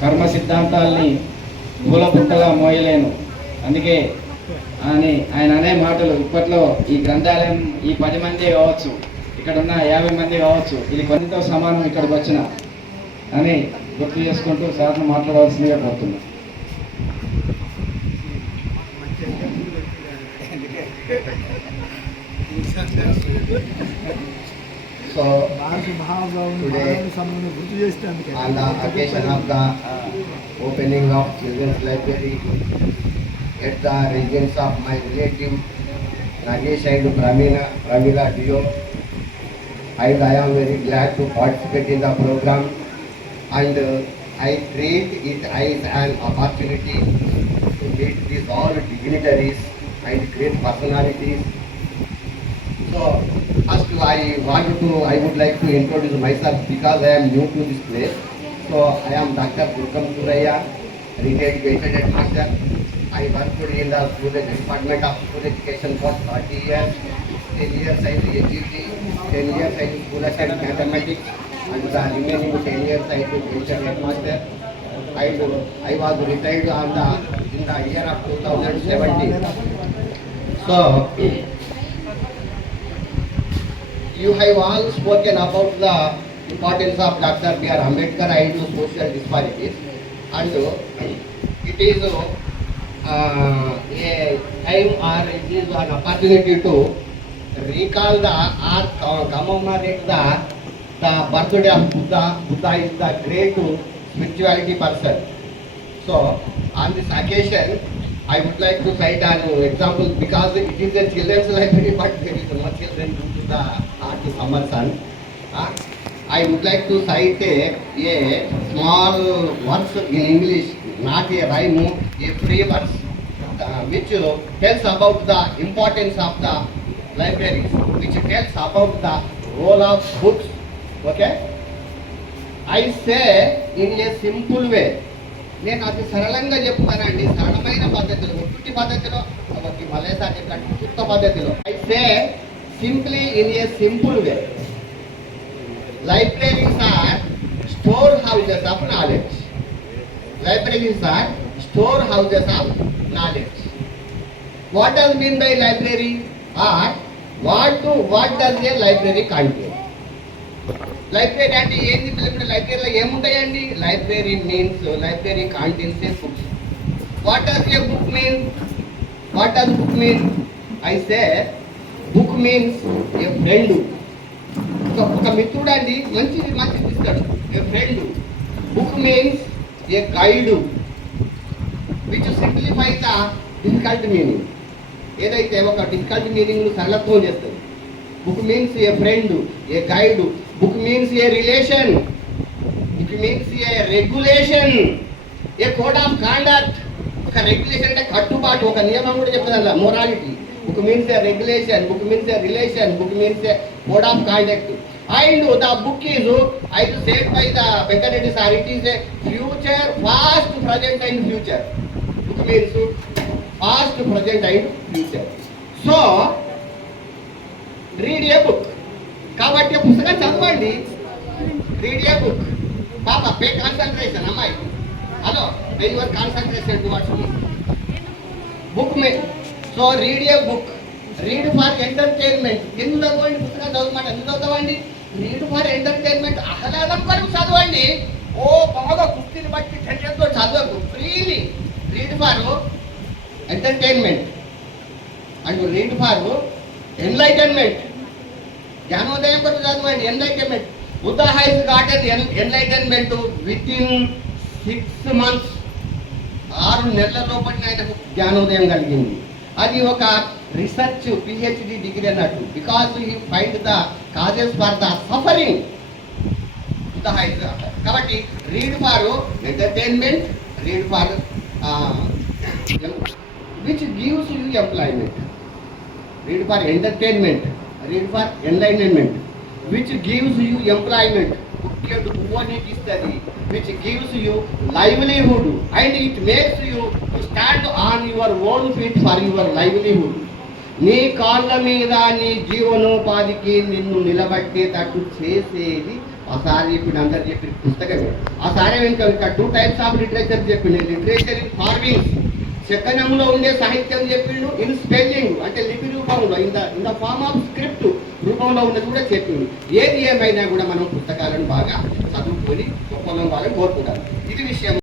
కర్మ సిద్ధాంతాల్ని పూలపుట్టలా మోయలేను. అందుకే అని ఆయన అనే మాటలు ఇప్పట్లో ఈ గ్రంథాలయం ఈ 10 మంది కావచ్చు, ఇక్కడ ఉన్న 50 మంది కావచ్చు, ఇది కొంత సమానం ఇక్కడికి వచ్చిన అని గుర్తు చేసుకుంటూ సార్ను మాట్లాడవలసిందిగా కోరుతున్నాను. So today, on the occasion of the opening of Children's Library at the residence of my relative Nagesh and Pramila Dio, and I am very glad to participate in the program, and I treat it as an opportunity to meet these all dignitaries and great personalities. So first I would like to introduce myself because I am new to this place. So I am Dr. Durgam Suraya, retired graded headmaster. I worked in the Department of School Education for 30 years. 10 years I did HET, 10 years I did School and Mathematics, and the remaining 10 years I did graded headmaster. I was retired in the year of 2017. So you have all spoken about the importance of Dr. B.R. Ambedkar and social disparities, and it is a time or it is an opportunity to recall or commemorate the birthday of Buddha. Buddha is the great spirituality person. So on this occasion, I would like to cite an example because it is a children's library, but there is no children due to the hot summer sun. I would like to cite a small verse in English, not a rhyme, a free verse, which tells about the importance of the libraries, which tells about the role of books. Okay? I say in a simple way. నేను అది సరళంగా చెప్తానండి, సరళమైన పద్ధతిలో, ఒట్టి పద్ధతిలో, ఒకటి మలేసా చెప్పినట్టు కొత్త పద్ధతిలో. I say simply in a simple way. Libraries are storehouses of knowledge. Libraries are storehouses of knowledge. What does mean by library? Or what does a library contain? Library అంటే ఏంది? లైబ్రరీలో ఏముంటాయండి? Library means library contains a books. What does a book mean? What does book mean? I say book means a friend. ఒక మిత్రుడు అండి, మంచిది ఇస్తాడు, a friend. Book means a guide which simplify the difficult meaning. ఏదైతే ఒక difficult meaning సరళత్వం చేస్తుంది. Book means a friend, a guide. Book means a relation. Book means a regulation, a code of conduct. ఒక regulation అంటే కట్టుబాటు, ఒక నియమం కూడా చెప్తుంది, morality. Book means a regulation, book means a relation, book means a code of conduct. And the book is I said by the Venkatareddy sir, it is a future, past, present and future. Book means past, present and future. So read a book. కాబట్టి పుస్తకం చదవండి, read a book. పాప pay concentration, అమ్మాయి hello, pay your concentration towards me book may. So read a book. Read for entertainment. ఎందుకు చదవండి? పుస్తకం చదవమాట ఎందుకు చదవండి? Read for entertainment. ఆహ్లాదం కొరకు చదవండి. ఓ బాగా కుస్తీని బట్టి టెన్షన్తో చదవకు. Freely read for entertainment and read for enlightenment. జ్ఞానోదయం కొరకు చదవండి, enlightenment. Buddha has gotten enlightenment within 6 months. 6 నెలల లోపల ఆయనకు జ్ఞానోదయం కలిగింది. అది ఒక రీసెర్చ్ PhD డిగ్రీ అన్నట్టు. Because he find the causes for the suffering. Buddha has. కాబట్టి read for entertainment, read for which gives you employment. Read for entertainment, read for enlightenment, which gives you employment. Which gives you livelihood, and it makes you to stand on your own feet for your livelihood. నీ కాళ్ళ మీద నీ జీవనోపాధికి నిన్ను నిలబెట్టేటట్టు చేసేది ఆ సార్ చెప్పిండు, అందరు చెప్పిన పుస్తకమే. ఆ సారే ఇంకా 2 types ఆఫ్ లిటరేచర్ చెప్పిండు. లిటరేచర్ ఇన్ ఫార్మింగ్, శకనంలో ఉండే సాహిత్యం చెప్పిండు. ఇన్ స్పెల్లింగ్ అంటే లిపి రూపంలో, in the form of script రూపంలో ఉన్నది కూడా చెప్పిండు. ఏది ఏమైనా కూడా మనం పుస్తకాలను బాగా చదువుకొని గొప్పలం వాళ్ళని కోరుకుంటారు. ఇది విషయం.